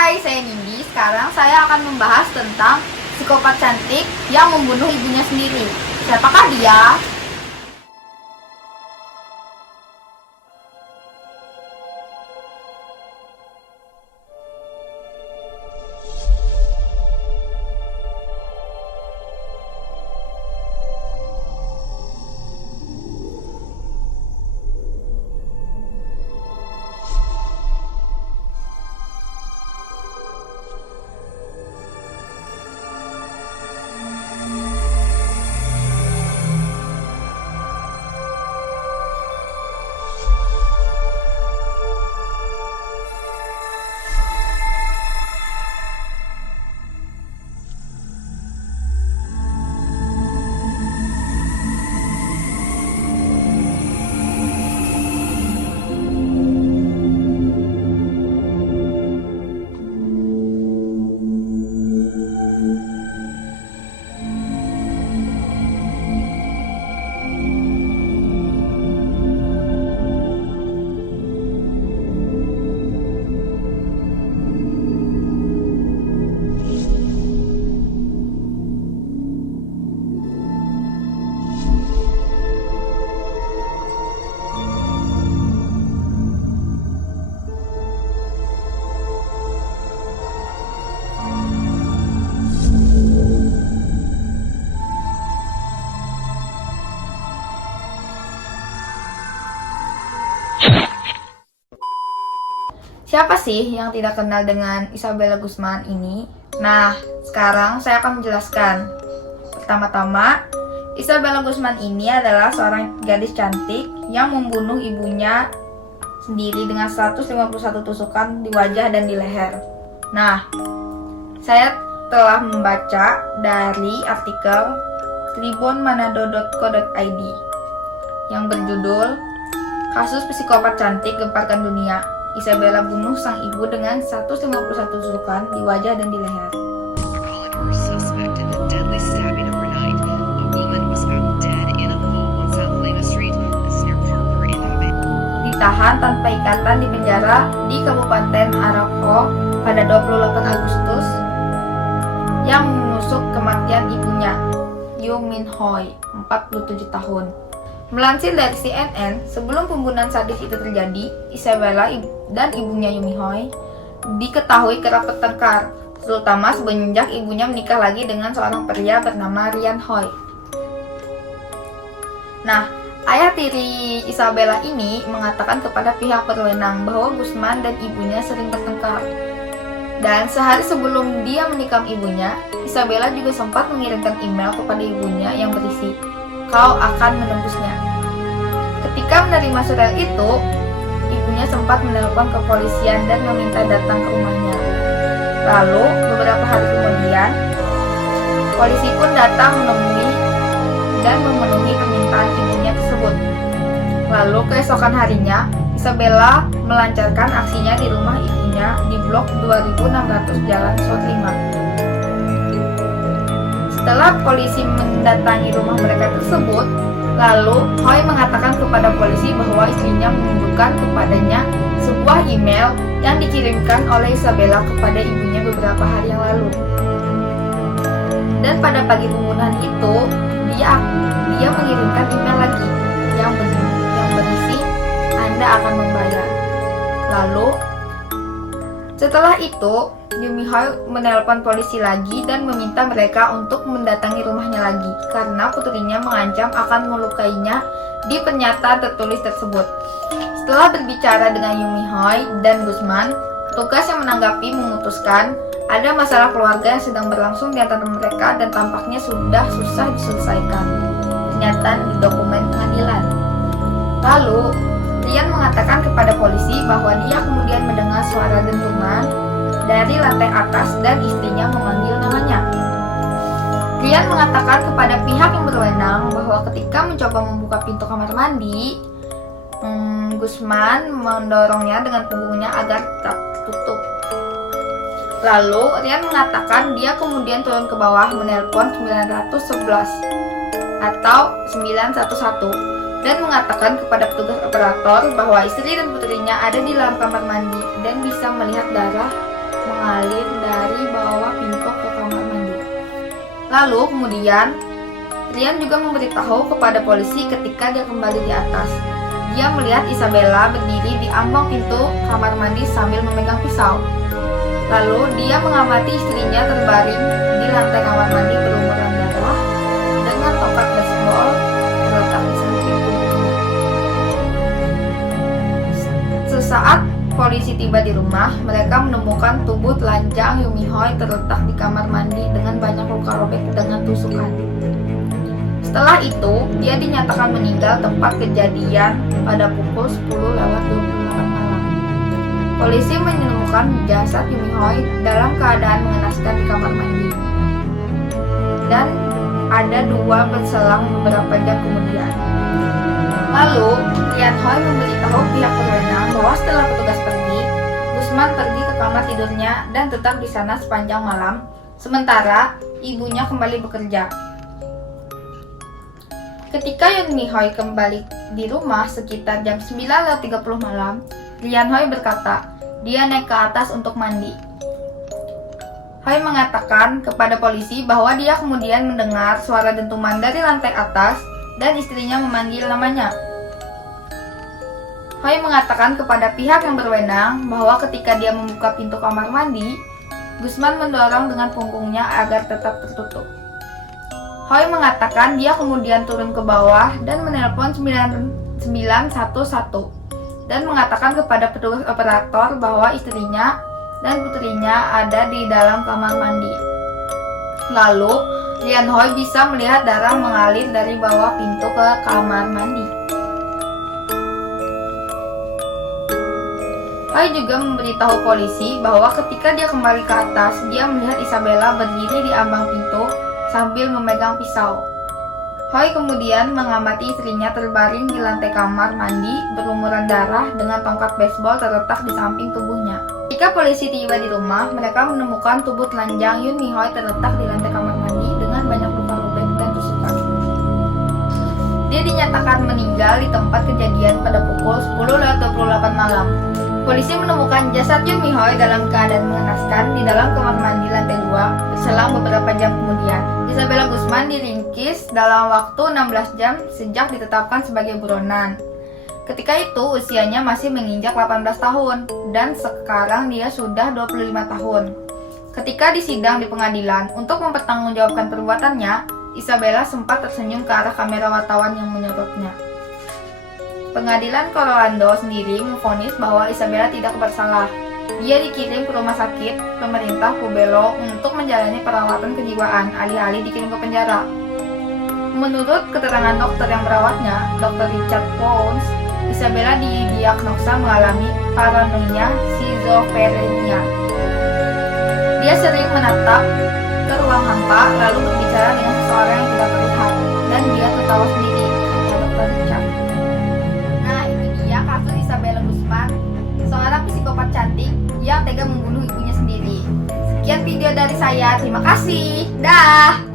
Hai, saya Nindi. Sekarang saya akan membahas tentang psikopat cantik yang membunuh ibunya sendiri. Siapakah dia? Siapa sih yang tidak kenal dengan Isabella Guzman ini? Nah, sekarang saya akan menjelaskan. Pertama-tama, Isabella Guzman ini adalah seorang gadis cantik yang membunuh ibunya sendiri dengan 151 tusukan di wajah dan di leher. Nah, saya telah membaca dari artikel tribunmanado.co.id yang berjudul Kasus Psikopat Cantik Gemparkan Dunia. Isabella bunuh sang ibu dengan 151 tusukan di wajah dan di leher. Ditahan tanpa ikatan di penjara di Kabupaten Arauco pada 28 Agustus yang menusuk kematian ibunya, Yu Min Hoi, 47 tahun. Melansir dari CNN, sebelum pembunuhan sadis itu terjadi, Isabella dan ibunya Yumi Hoi diketahui kerap bertengkar, terutama semenjak ibunya menikah lagi dengan seorang pria bernama Ryan Hoi. Nah, ayah tiri Isabella ini mengatakan kepada pihak berwenang bahwa Guzman dan ibunya sering bertengkar. Dan sehari sebelum dia menikam ibunya, Isabella juga sempat mengirimkan email kepada ibunya yang berisi, "Kau akan menembusnya." Ketika menerima surat itu, ibunya sempat menelpon kepolisian dan meminta datang ke rumahnya. Lalu, beberapa hari kemudian, polisi pun datang menemui dan memenuhi permintaan ibunya tersebut. Lalu, keesokan harinya, Isabella melancarkan aksinya di rumah ibunya di blok 2600 Jalan Sot 5. Setelah polisi mendatangi rumah mereka tersebut, lalu Hoi mengatakan kepada polisi bahwa istrinya menunjukkan kepadanya sebuah email yang dikirimkan oleh Isabella kepada ibunya beberapa hari yang lalu. Dan pada pagi pembunuhan itu, dia mengirimkan email lagi yang berisi, "Anda akan membayar." Lalu, setelah itu, Yumi Hoi menelpon polisi lagi dan meminta mereka untuk mendatangi rumahnya lagi karena putrinya mengancam akan melukainya di pernyataan tertulis tersebut. Setelah berbicara dengan Yumi Hoi dan Guzman, petugas yang menanggapi memutuskan ada masalah keluarga yang sedang berlangsung di antara mereka dan tampaknya sudah susah diselesaikan. Pernyataan di dokumen pengadilan. Lalu, Ryan mengatakan kepada polisi bahwa dia kemudian mendengar suara dentuman dari lantai atas dan istrinya memanggil namanya. Ryan mengatakan kepada pihak yang berwenang bahwa ketika mencoba membuka pintu kamar mandi, Guzman mendorongnya dengan punggungnya agar tetap tutup. Lalu Ryan mengatakan dia kemudian turun ke bawah menelpon 911 atau 911 dan mengatakan kepada petugas operator bahwa istri dan putrinya ada di dalam kamar mandi dan bisa melihat darah mengalir dari bawah pintu ke kamar mandi. Lalu kemudian Ryan juga memberitahu kepada polisi ketika dia kembali di atas. Dia melihat Isabella berdiri di ambang pintu kamar mandi sambil memegang pisau. Lalu dia mengamati istrinya terbaring di lantai kamar mandi berlumuran darah dengan tongkat baseball terletak di samping punggungnya. Sesaat polisi tiba di rumah, mereka menemukan tubuh telanjang Yumihoi terletak di kamar mandi dengan banyak luka robek dengan tusukan. Setelah itu, dia dinyatakan meninggal tempat kejadian pada pukul 10:28 malam. Polisi menemukan jasad Yumihoi dalam keadaan mengenaskan di kamar mandi. Dan ada dua berselang beberapa jam kemudian. Lalu, Ryan Hoi memberitahu pihak berwenang bahwa setelah petugas pergi, Guzman pergi ke kamar tidurnya dan tetap di sana sepanjang malam, sementara ibunya kembali bekerja. Ketika Yumihoi kembali di rumah sekitar jam 9:30 malam, Ryan Hoi berkata, dia naik ke atas untuk mandi. Hoi mengatakan kepada polisi bahwa dia kemudian mendengar suara dentuman dari lantai atas dan istrinya memanggil namanya. Hoi mengatakan kepada pihak yang berwenang bahwa ketika dia membuka pintu kamar mandi, Guzman mendorong dengan punggungnya agar tetap tertutup. Hoi mengatakan dia kemudian turun ke bawah dan menelpon 911 dan mengatakan kepada petugas operator bahwa istrinya dan putrinya ada di dalam kamar mandi. Lalu, Ryan Hoi bisa melihat darah mengalir dari bawah pintu ke kamar mandi. Hoi juga memberitahu polisi bahwa ketika dia kembali ke atas, dia melihat Isabella berdiri di ambang pintu sambil memegang pisau. Hoi kemudian mengamati istrinya terbaring di lantai kamar mandi berlumuran darah dengan tongkat baseball terletak di samping tubuhnya. Ketika polisi tiba di rumah, mereka menemukan tubuh telanjang Yumihoi terletak di lantai kamar mandi dengan banyak luka robek dan tusukan. Dia dinyatakan meninggal di tempat kejadian pada pukul 10:28 malam. Polisi menemukan jasad Yumihoi dalam keadaan mengenaskan di dalam kamar mandi lantai 2 selang beberapa jam kemudian. Isabella Guzman diringkis dalam waktu 16 jam sejak ditetapkan sebagai buronan. Ketika itu usianya masih menginjak 18 tahun dan sekarang dia sudah 25 tahun. Ketika disidang di pengadilan untuk mempertanggungjawabkan perbuatannya, Isabella sempat tersenyum ke arah kamera wartawan yang menyorotnya. Pengadilan Colorado sendiri memvonis bahwa Isabella tidak bersalah. Dia dikirim ke rumah sakit pemerintah Pueblo untuk menjalani perawatan kejiwaan, alih-alih dikirim ke penjara. Menurut keterangan dokter yang merawatnya, Dr. Richard Pons, Isabella didiagnosa mengalami paranoia skizofrenia. Dia sering menatap ke ruang hampa lalu berbicara dengan seseorang yang tidak terlihat, dan dia tertawa sendiri, kata Dr. Richard. Nah, itu dia kasus Isabella Guzman, seorang psikopat cantik yang tega membunuh ibunya sendiri. Sekian video dari saya, terima kasih. Dah.